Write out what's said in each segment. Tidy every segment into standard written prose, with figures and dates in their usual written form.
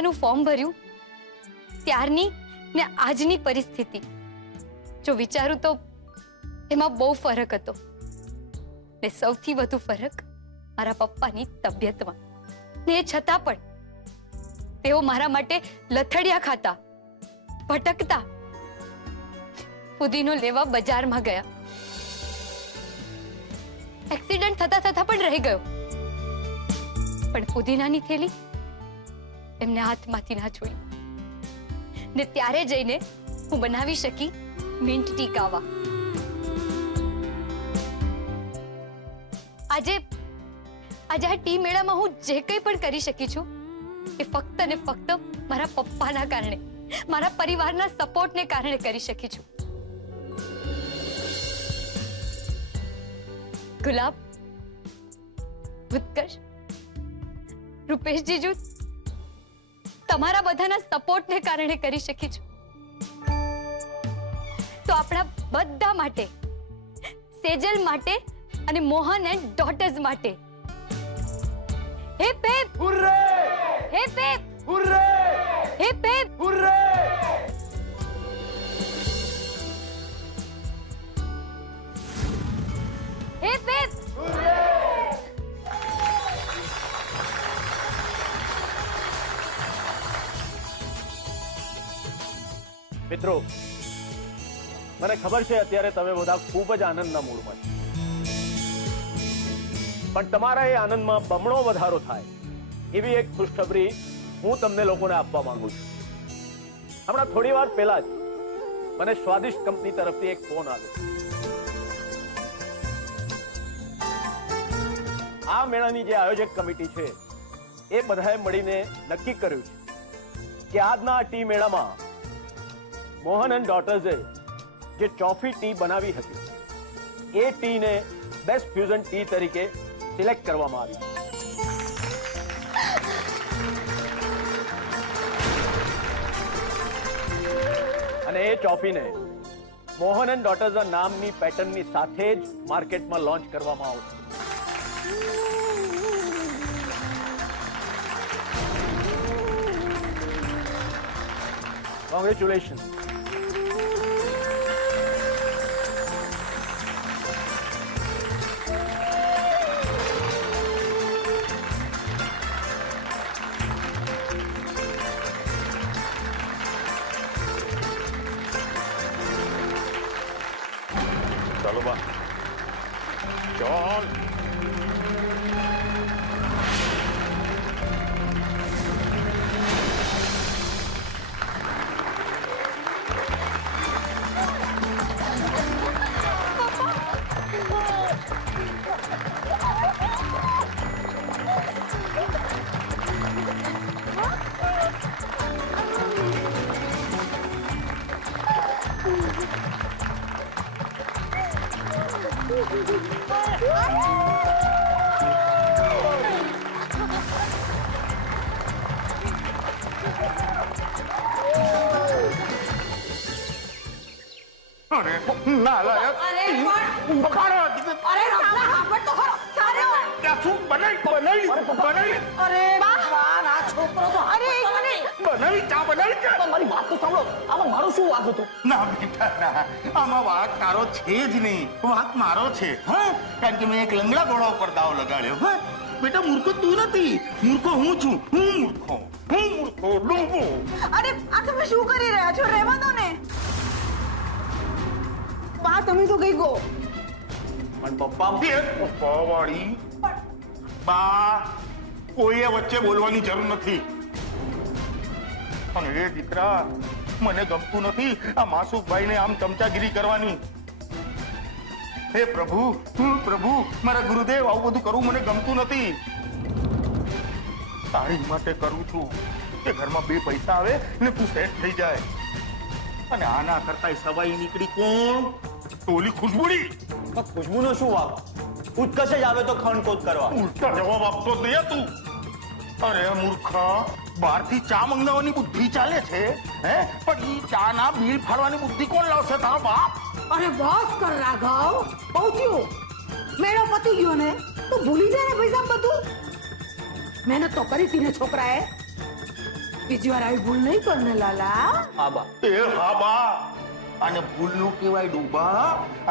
મેળાનું ફોર્મ ભર્યું ત્યારની ને આજની પરિસ્થિતિ જો વિચારું તો એમાં બહુ ફરક હતો ને સૌથી વધુ ફરક મારા પપ્પાની તબિયતમાં ને એ છતાં પણ તેઓ મારા માટે લથડિયા ખાતા ભટકતા ફુદીનો લેવા બજારમાં ગયા એક્સિડન્ટ થતા થતા પણ રહી ગયો પણ ફુદીનાની થેલી એમને હાથમાંથી ના છોડી ને ત્યારે જઈને હું બનાવી શકી મિન્ટ ટી કાવા આજે આ ટી મેળામાં હું જે કંઈ પણ કરી શકી છું એ ફક્ત ને ફક્ત મારા પપ્પાના કારણે મારા પરિવારના સપોર્ટને કારણે કરી શકી છું ગુલાબ ઉત્કર્ષ રૂપેશ જીજુ તમારા બધાના સપોર્ટને કારણે કરી શકી છું તો આપણા બધા માટે સેજલ માટે અને મોહન એન્ડ ડોટર્સ માટે hip hip hurray hip hip hurray hip hip hurray hip hip hurray મિત્રો મને ખબર છે અત્યારે તમે બધા ખૂબ જ આનંદના મૂડમાં છો પણ તમારા એ આનંદમાં બમણો વધારો થાય એવી એક ખુશખબરી હું તમને લોકોને આપવા માંગુ છું હમણાં થોડી વાર પહેલા જ મને સ્વાદિષ્ટ કંપની તરફથી એક ફોન આવ્યો આ મેળાની જે આયોજક કમિટી છે એ બધાએ મળીને નક્કી કર્યું છે કે આજના આ ટી મેળામાં મોહન એન્ડ ડોટર્સે જે ચોફી ટી બનાવી હતી એ ટીને બેસ્ટ ફ્યુઝન ટી તરીકે સિલેક્ટ કરવામાં આવી અને એ ચોફીને મોહન એન્ડ ડોટર્સ નામની પેટર્નની સાથે જ માર્કેટમાં લોન્ચ કરવામાં આવશે કોંગ્રેચ્યુલેશન चलो बा चल अरे नालायक अरे बखाड़ा अरे रखना हापट तो खरो सारे क्या तू बनाई अरे भगवान आ छोकरो तो अरे एक मिनिट बनाई क्या મારી વાત તો સાંભળો આમાં મારું શું વાંક હતું ના બેટા ના આમાં વાંક તારો છે જ નહીં વાંક મારો છે હા કારણ કે મેં એક લંગડા ઘોડા ઉપર દાવ લગાડ્યો હા બેટા મૂર્ખો તું નથી મૂર્ખો હું છું હું મૂર્ખો ડૂબો અરે આ તમે શું કરી રહ્યા છો રહેવા દો ને બા તમે તો ગઈ ગો પણ પપ્પા પપ્પાવાળી બા કોઈએ વચ્ચે બોલવાની જરૂર નથી અને એ દીકરા મને ગમતું નથી આ માસુકભાઈને આમ ચમચાગીરી કરવાની હે પ્રભુ મારા ગુરુદેવ આવું બધું કરવું મને ગમતું નથી તારી માટે કરું છું કે ઘરમાં બે પૈસા આવે ને તું સેટ થઈ જાય અને આના કરતા સવાઈ નીકળી કોણ ટોલી ખુશબુડી ખુશ્બુનો શું વાંક ઉત્કર્ષ જ આવે તો ખંડખોદ કરવા ઉલટા જવાબ આપતો જ નહીં તું અરે મૂર્ખા બહારથી ચા મંગાવવાની બુદ્ધિ ચાલે છે હે પણ ઈ ચા ના બિલ ફાડવાની બુદ્ધિ કોણ લાવશે તારો બાપ અરે બસ કર રાઘવ પહોંચ્યો મેળો પતી ગયો ને તો ભૂલી જાય ને પૈસા બધું મહેનત તો કરી હતી ને છોકરાએ બીજી વાર આવી ભૂલ નહીં કર ને લાલા. હા બા. એ હા બા, અને ભૂલનું કહેવાય ડૂબા,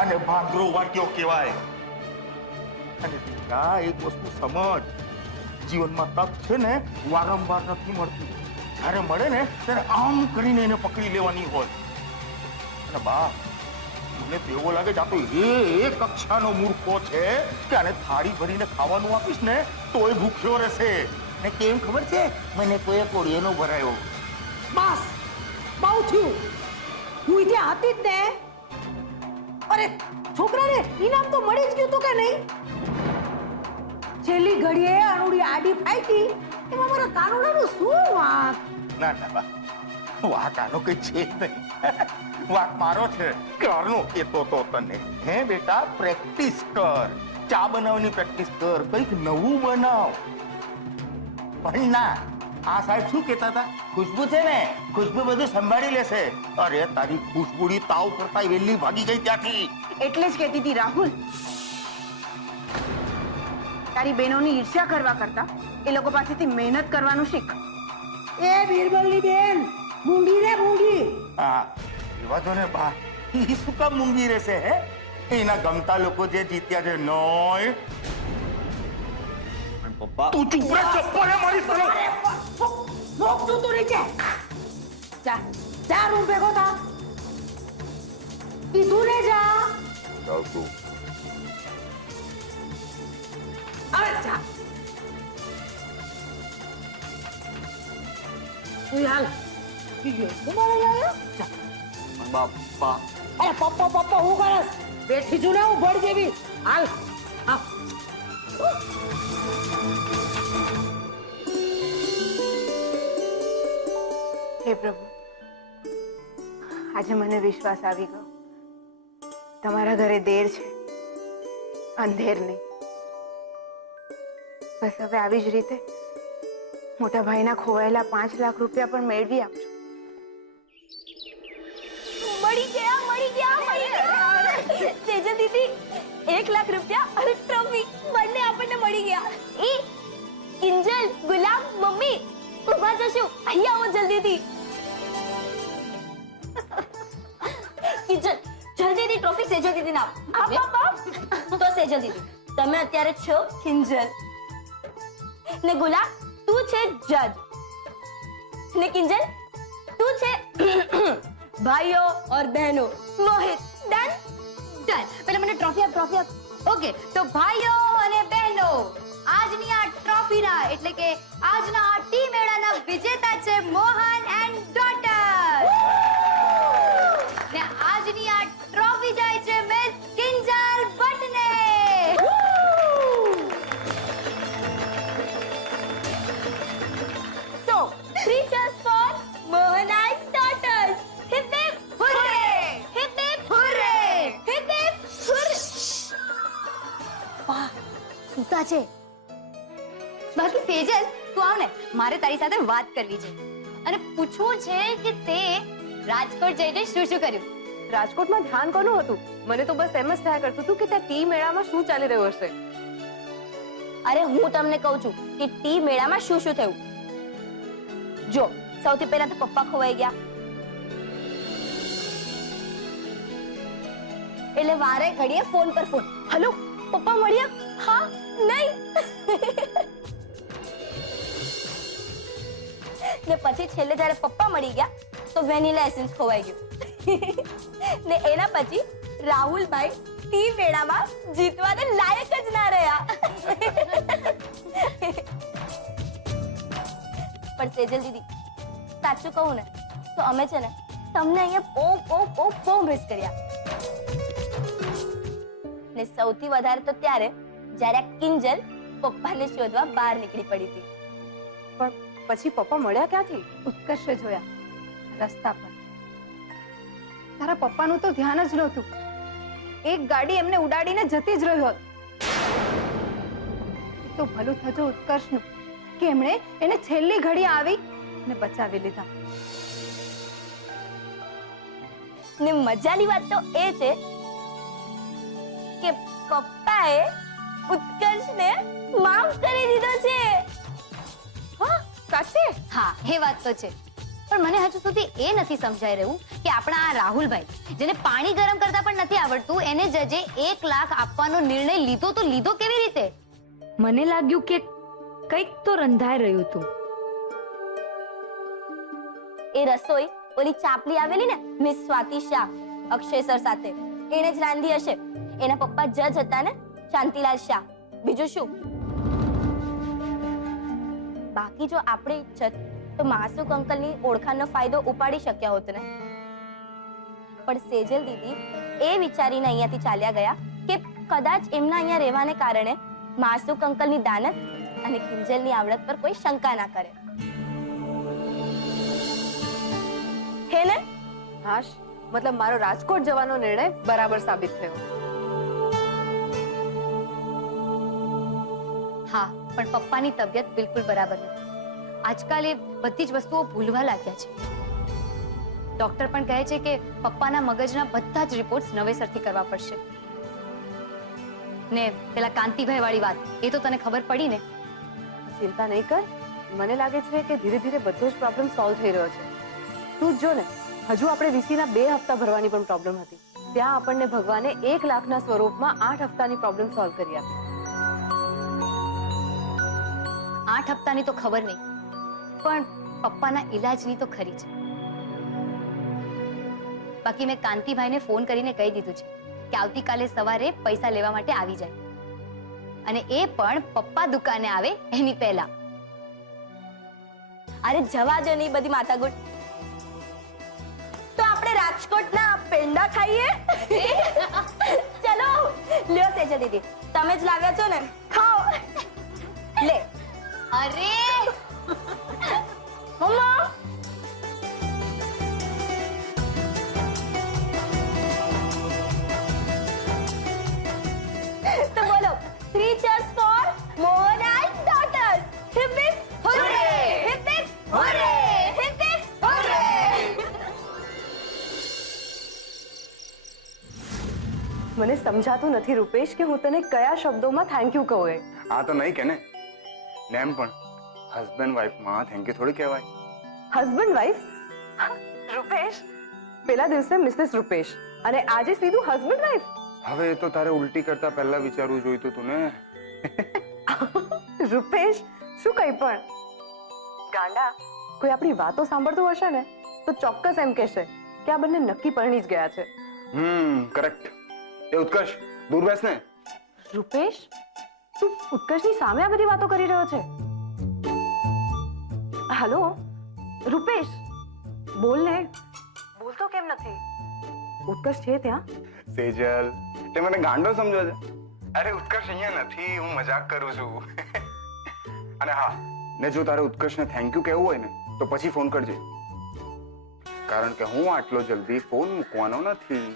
અને ભાંગરો વાટ્યો કહેવાય. અને દીકરા એક વસ્તુ સમજ, જીવનમાં તક છે ને વારંવાર નથી મળતી. જ્યારે મળે ને ત્યારે આમ કરીને એને પકડી લેવાની હોય. અને બા, મને તો એવો લાગે છે આ તો એ કક્ષાનો મૂર્ખો છે કે આને થાળી ભરીને ખાવાનું આપીશ ને તોય ભૂખ્યો રહેશે. ને કેમ ખબર છે? મને કોઈ કોળિયાનો ભરાયો. બસ બહુ થયું. હું ત્યાં હતી જ ને. અરે છોકરાને ઇનામ તો મળી જ ગયું તું કે નહીં? છેલ્લી ઘડીએ અનુડી આડી ફાઈટી એમાં મારા કાનુડાનું શું વાંક? ના ના બા, વાંક આનો કઈ છે જ નહીં. વાંક મારો છે. ક્યારનો કહેતો તો તને, હે બેટા પ્રેક્ટિસ કર, ચા બનાવવાની પ્રેક્ટિસ કર, કંઈક નવું બનાવ. પણ ના, આ સાહેબ શું કહેતા હતા? ખુશ્બુ છે ને, ખુશ્બુ બધું સંભાળી લેશે. અરે તારી ખુશ્બુડી તાવ કરતા વેલી ભાગી ગઈ ત્યાંથી. એટલે જ કહેતી હતી રાહુલ, તારી બહેનોની ઈર્ષ્યા કરવા કરતા એ લોકો પાસેથી મહેનત કરવાનું શીખ. એ બીરબલની બેન, મૂંગી રે મૂંગી. હા, એવા તો ને બા, ઈ શું કામ મૂંગી રહેશે? હે, એના ગમતા લોકો જે જીત્યા છે નોય. પપ્પા તું ચૂપ રહે, ચપ્પલે મારી તને. મોક તું તું નીચે. જા જા રૂમ ભેગો થા. કીધું ને જા. જાઉં છું. હવે જા. તું હાલ. બીજો તમારે આવ્યો? જા. પણ બાપા અરે પપ્પા પપ્પા હું કરસ? બેઠી છું ને હું ભડ જેવી. હાલ હા. હે પ્રભુ, આજે મને વિશ્વાસ આવી ગયો, તમારા ઘરે દેર છે, અંધેર નહીં. બસ હવે આવી જ રીતે મોટા ભાઈના ખોવાયેલા 5 લાખ રૂપિયા પણ મેળવી આપજો. મળી ગયા સેજલ દીદી, 1 લાખ રૂપિયા અને ટ્રોફી બંને આપણને મળી ગયા. એ કિંજલ, ગુલાબ, મમ્મી ઉભા જશું, અહીંયા આવો જલ્દીથી. કિંજલ, જલ્દીથી ટ્રોફી સેજલ દીદીને આપ. તો સેજલ દીદી, તમે અત્યારે છો કિંજલ, ને ગુલાબ તું છે જજ, ને કિંજલ તું છે ભાઈઓ और બહેનો. મોહિત, ડન ડન. પહેલા મને ટ્રોફી આપ. ઓકે, તો ભાઈઓ અને બહેનો, આજની આ ટ્રોફીના એટલે કે આજના આ ટી મેળાના વિજેતા છે મોહન એન્ડ ડોટર. ને આજની આ ટ્રોફી જાય છે miss Kinjal ભટ્ટને. So, 3 cheers for Mohan and daughters. Hip hip hooray! Hip hip hooray! Hip hip hooray! વાહ, સૂતા છે. બાકી સેજલ, તું આવ ને, મારે તારી સાથે વાત કરવી છે અને પૂછવું છે કે તે રાજકોટ જઈને શું શું કર્યું. રાજકોટમાં ધ્યાન કોનું હતું? મને તો બસ એમ જ થયા કરતું હતું કે ત્યાં ટી મેળામાં શું ચાલી રહ્યું હશે. અરે હું તમને કહું છું કે ટી મેળામાં શું શું થયું. જો, સૌથી પહેલા તો પપ્પા ખોવાઈ ગયા, એટલે વારે ઘડીએ ફોન પર ફોન. હલો, પપ્પા મળ્યા? હા, નહીં. ને પછી છેલ્લે જ્યારે પપ્પા મળી ગયા તો વેનીલા એસેન્સ ખોવાઈ ગયું. ને એના પછી રાહુલભાઈ ટી મેળામાં જીતવાને લાયક જ ના રહ્યા. પણ સેજલ દીદી, સાચું કહું ને તો અમે છે ને તમને અહીંયા બહુ મિસ કર્યા. ને સૌથી વધારે તો ત્યારે જ્યારે કિંજલ પપ્પાને શોધવા બહાર નીકળી પડી હતી. પણ પછી પપ્પા મળ્યા ક્યાંથી? ઉત્કર્ષ જોયા રસ્તા પર. તારા પપ્પાનું તો ધ્યાન જ નહોતું. એક ગાડી એમને ઉડાડીને જતી જ રહ્યો. તો ભલું થજો ઉત્કર્ષનું કે એમણે એને છેલ્લી ઘડી આવી ને બચાવી લીધા. ને મજાની વાત તો એ છે કે પપ્પાએ ઉત્કર્ષને માફ કરી દીધો છે. હા, સાચે? હા એ વાત તો છે, પણ મને હજુ સુધી એ નથી સમજાઈ રહ્યું કે આપણા આ રાહુલભાઈ જેને પાણી ગરમ કરતા પણ નથી આવડતું, એને જજે 1 લાખ આપવાનો નિર્ણય લીધો તો લીધો કેવી રીતે? મને લાગ્યું કે કંઈક તો રંધાઈ રહ્યું હતું. એ રસોઈ ઓલી ચાપલી આવેલી ને મિસ સ્વાતિ શાહ અક્ષય સર સાથે, એને જ રાંધી હશે. એના પપ્પા જજ હતા ને, શાંતિલાલ શાહ. બીજું શું? બાકી જો આપણે ઈચ્છત તો માસુક અંકલની ઓળખાણનો ફાયદો ઉપાડી શક્યા હોત ને. પણ સેજલ દીદી એ વિચારીને અહીંયાથી ચાલ્યા ગયા કે કદાચ એમના અહીંયા રહેવાને કારણે માસુક અંકલની દાનત અને કિંજલની આવડત પર કોઈ શંકા ના કરે. હે ને? હાશ, મતલબ મારો રાજકોટ જવાનો નિર્ણય બરાબર સાબિત થયો. હા, પણ પપ્પાની તબિયત બિલકુલ બરાબર નથી. આજકાલ એ બધી જ વસ્તુઓ ભૂલવા લાગ્યા છે. ડોક્ટર પણ કહે છે કે પપ્પાના મગજના બધા જ રિપોર્ટ્સ નવેસરથી કરવા પડશે. ને પેલા કાંતિભાઈ વાળી વાત, એ તો તને ખબર પડી ને? ચિંતા નહીં કર, મને લાગે છે કે ધીરે ધીરે બધો જ પ્રોબ્લેમ સોલ્વ થઈ રહ્યો છે. તું જ જો ને, હજુ આપણે વીસીના 2 હપ્તા ભરવાની પણ પ્રોબ્લેમ હતી. ત્યાં આપણને ભગવાને 1 લાખના સ્વરૂપમાં 8 હપ્તાની પ્રોબ્લેમ સોલ્વ કરી આપી. 8 હપ્તાની તો ખબર નહીં, પણ પપ્પાના ઈલાજની તો ખરી છે. બાકી મેં કાંતિભાઈને ફોન કરીને કહી દીધું છે કે આવતીકાલે સવારે પૈસા લેવા માટે આવી જાય, અને એ પણ પપ્પા દુકાને આવે એની પહેલા. અરે જવા દો ની બધી માથાકૂટ. તો આપણે રાજકોટના પેંડા ખાઈએ. ચલો લ્યો સેજલ દીદી, તમે જ લાવ્યા છો ને, ખાઓ. લે. અરે મમ્મા, તો બોલો 3 cheers for Mohan and daughters. Hip hip hooray! Hip hip hooray! Hip hip hooray! મને સમજાતું નથી રૂપેશ કે હું તને કયા શબ્દોમાં થેન્ક યુ કહું. આ તો નહીં કે ને, નેમ પણ હસબન્ડ વાઈફમાં થેન્ક યુ થોડી કહેવાય. Husband wife? રૂપેશ, પેલા દિવસે મિસિસ રૂપેશ અને આજે સીધું હસબન્ડ વાઈફ. હવે એ તો તારે ઉલટી કરતા પહેલા વિચારવું જોઈતું તું ને. રૂપેશ, શું કઈ પણ ગાંડા, કોઈ આપણી વાતો સાંભળતું હશે ને તો ચોક્કસ એમ કહેશે કે આ બંને નક્કી પરણી જ ગયા છે. કરેક્ટ. એ ઉત્કર્ષ, દૂર બેસ ને. રૂપેશ, તું ઉત્કર્ષની સામે આ બધી વાતો કરી રહ્યો છે? હેલો રૂપેશ, બોલ ને. બોલતો કેમ નથી? ઉત્કર્ષ છે ત્યાં? સેજલ, તે મને ગાંડો સમજો છે? અરે ઉત્કર્ષ અહીંયા નથી, હું મજાક કરું છું. અને હા, ને જો તારે ઉત્કર્ષને થેન્ક યુ કહેવું હોય ને તો પછી ફોન કરજે, કારણ કે હું આટલો જલ્દી ફોન મૂકવાનો નથી.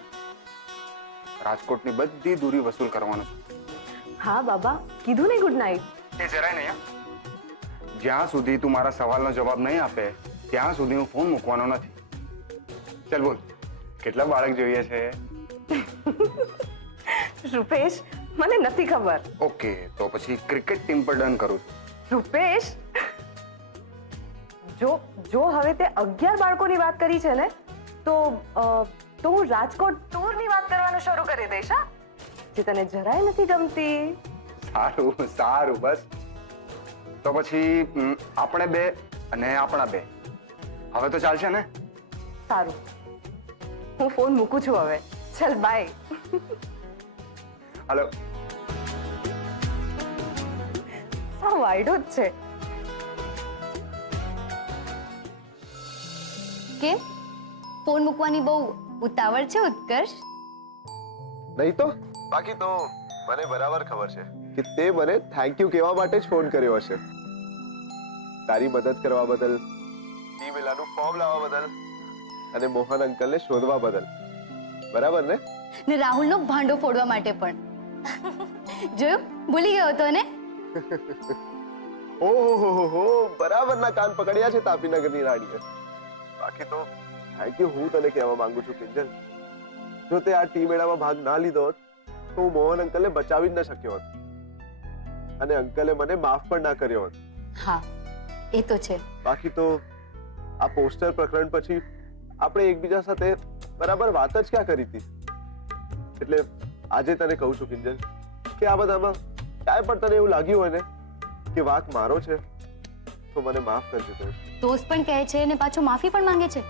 રાજકોટની બધી દૂરી વસૂલ કરવાનો છું. હા બાબા, કીધું ને ગુડ નાઇટ. એ જરાય નહીં. જ્યાં સુધી તું મારા સવાલનો જવાબ નહીં આપે ત્યાં સુધી હું ફોન મૂકવાનો નથી. ચાલ બોલ, કેટલા બાળક જોઈએ છે? રૂપેશ, મને નથી ખબર. ઓકે, તો પછી ક્રિકેટ ટીમ પર ડન કરું છું. રૂપેશ, જો હવે તે 11 બાળકોની વાત કરી છે ને તો હું રાજકોટ ટૂરની વાત કરવાનું શરૂ કરી દઈશ. હા, જે તને જરાય નથી ગમતી. સારું સારું, બસ તો પછી આપણે 2 અને આપણા 2 હવે તો ચાલશે ને? સારું, હું ફોન મૂકું છું હવે. ચલ બાય. હાલો. સાવ વાયડો જ છે. કે ફોન મૂકવાની બહુ ઉતાવળ છે ઉત્કર્ષ? નહીં તો બાકી તો મને બરાબર ખબર છે કે તે મને થેન્ક યુ કહેવા માટે જ ફોન કર્યો હશે. તારી મદદ કરવા બદલ, ટી મેળાનું ફોર્મ લાવવા બદલ અને મોહન અંકલને શોધવા બદલ. બરાબર ને? ને રાહુલનો ભાંડો ફોડવા માટે પણ. જોયું, ભૂલી ગયો હતો ને? ઓહો, બરાબરના કાન પકડ્યા છે તાપીનગરની રાણીએ. બાકી તો થેન્ક યુ હું તને કહેવા માંગુ છું કિંજલ. જો તે આ ટી મેળામાં ભાગ ના લીધો હોત તો હું મોહન અંકલને બચાવી જ ન શક્યો હોત, અને અંકલે મને માફ પણ ના કર્યો હોત. હા, એ તો છે. બાકી તો આ પોસ્ટર પ્રકરણ પછી આપણે એકબીજા સાથે બરાબર વાત જ ક્યાં કરી હતી. એટલે આજે તને કહું છું કિંજલ કે આ બધામાં કાંઈ પણ તને એવું લાગ્યું હોય ને કે વાંક મારો છે તો મને માફ કરજો દોસ્ત. દોસ્ત પણ કહે છે અને પાછો માફી પણ માંગે છે.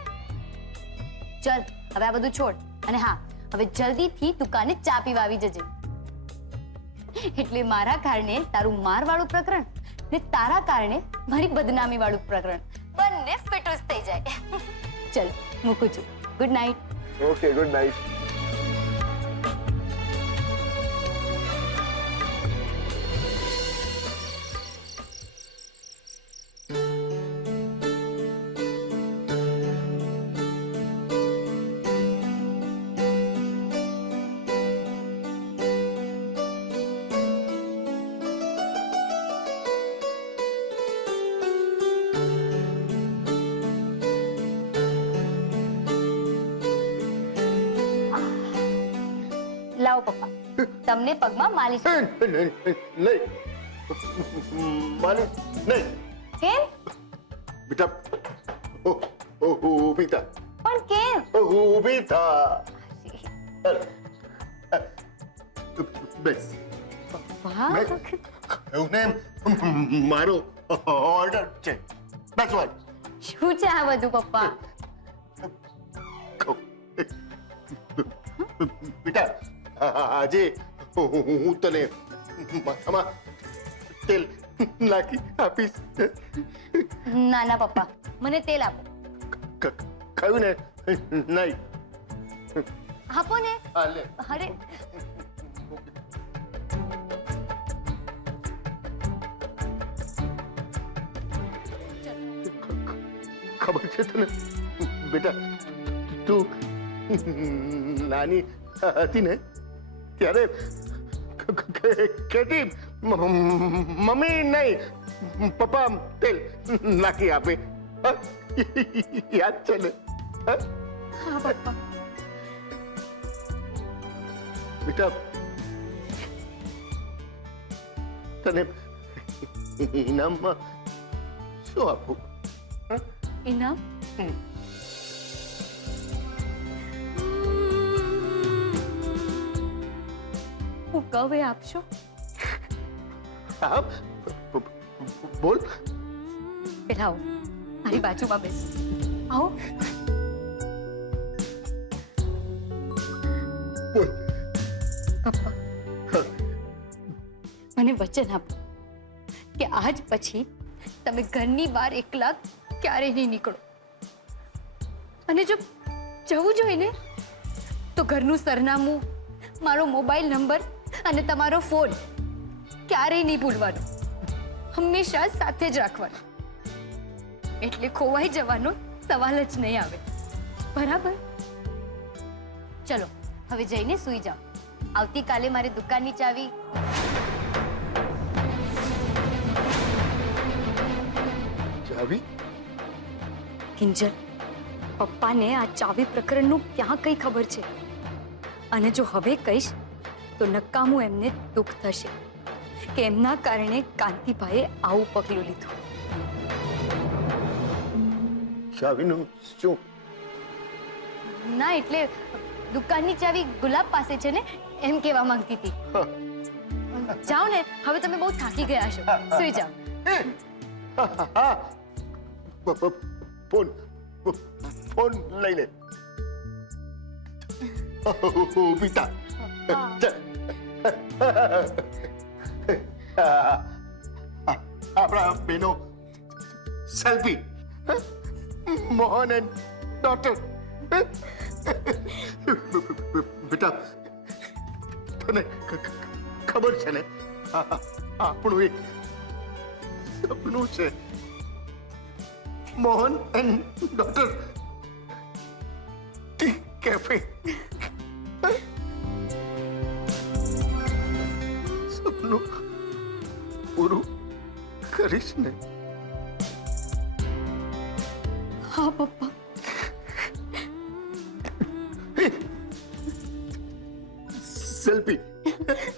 ચલ હવે આ બધું છોડ અને હા હવે જલ્દીથી દુકાને ચા પીવા આવી જજે. એટલે મારા કારણે તારું માર વાળું પ્રકરણ ને તારા કારણે મારી બદનામી વાળું પ્રકરણ બંને ફિટુસ થઈ જાય. ચલ મૂકું છું. Good night. Okay good night. લાવો પપ્પા તમને પગમાં માલિશ. નહીં માલિશ નહીં. કેમ? બેટા ઊભી થા. પણ કેમ? ઊભી થા. બેસ. વાહ એવું ને મારો ઓર્ડર છે. બેસવાનું. શું છે આ બધું પપ્પા? બેટા આજે હું તને માથામાં તેલ નાખી આપીશ. ના ના પપ્પા મને તેલ આપો. કહ્યું ને નહીં. આપો ને. લે. અરે ખબર છે તને બેટા તું નાની હતી ને ત્યારે કેતી મમ્મી નહીં પપ્પા તેલ નાખી આપે. યાદ છે ને? હા પપ્પા. બેટા તને ઇનામમાં શું આપું? ઇનામ? હું કહું એ આપશો? હા બોલ. પેલા આવો મારી બાજુમાં બેસો. આવો. બોલ. પપ્પા મને વચન આપો કે આજ પછી તમે ઘરની બહાર એકલા ક્યારેય નહીં નીકળો. અને જો જવું જોઈએ ને તો ઘરનું સરનામું, મારો મોબાઈલ નંબર અને તમારો ફોન ક્યારેય નહીં ભૂલવાનો. હંમેશા સાથે જ રાખવાનો. એટલે ખોવાઈ જવાનો સવાલ જ નહીં આવે. બરાબર? ચલો હવે જઈને સૂઈ જાઓ. આવતીકાલે મારી દુકાનની ચાવી ચાવી? કિંજલ પપ્પાને આ ચાવી પ્રકરણનું ક્યાં કઈ ખબર છે અને જો હવે કહીશ તો નકામું એમને દુઃખ થશે કે એમના કારણે કાંતિભાઈએ આવું પગલું લીધું. ચાવીનું શું? ના એટલે દુકાનની ચાવી ગુલાબ પાસે છે ને એમ કહેવા માંગતી હતી. જાઓ ને હવે તમે બહુ થાકી ગયા છો. સૂઈ જાઓ. ફોન લઈ લે. પિતા આપણા બેનો સેલ્ફી મોહન એન્ડ ડોટર. બેટા તને ખબર છે ને આપણું એક સપનું છે. Mohan and daughter T cafe. સપનું પૂરું કરીશ ને? હા પપ્પા. સેલ્ફી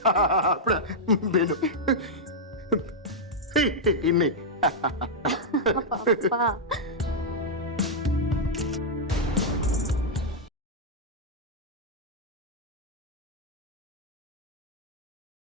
આપણા બેનો નહીં પપ્પા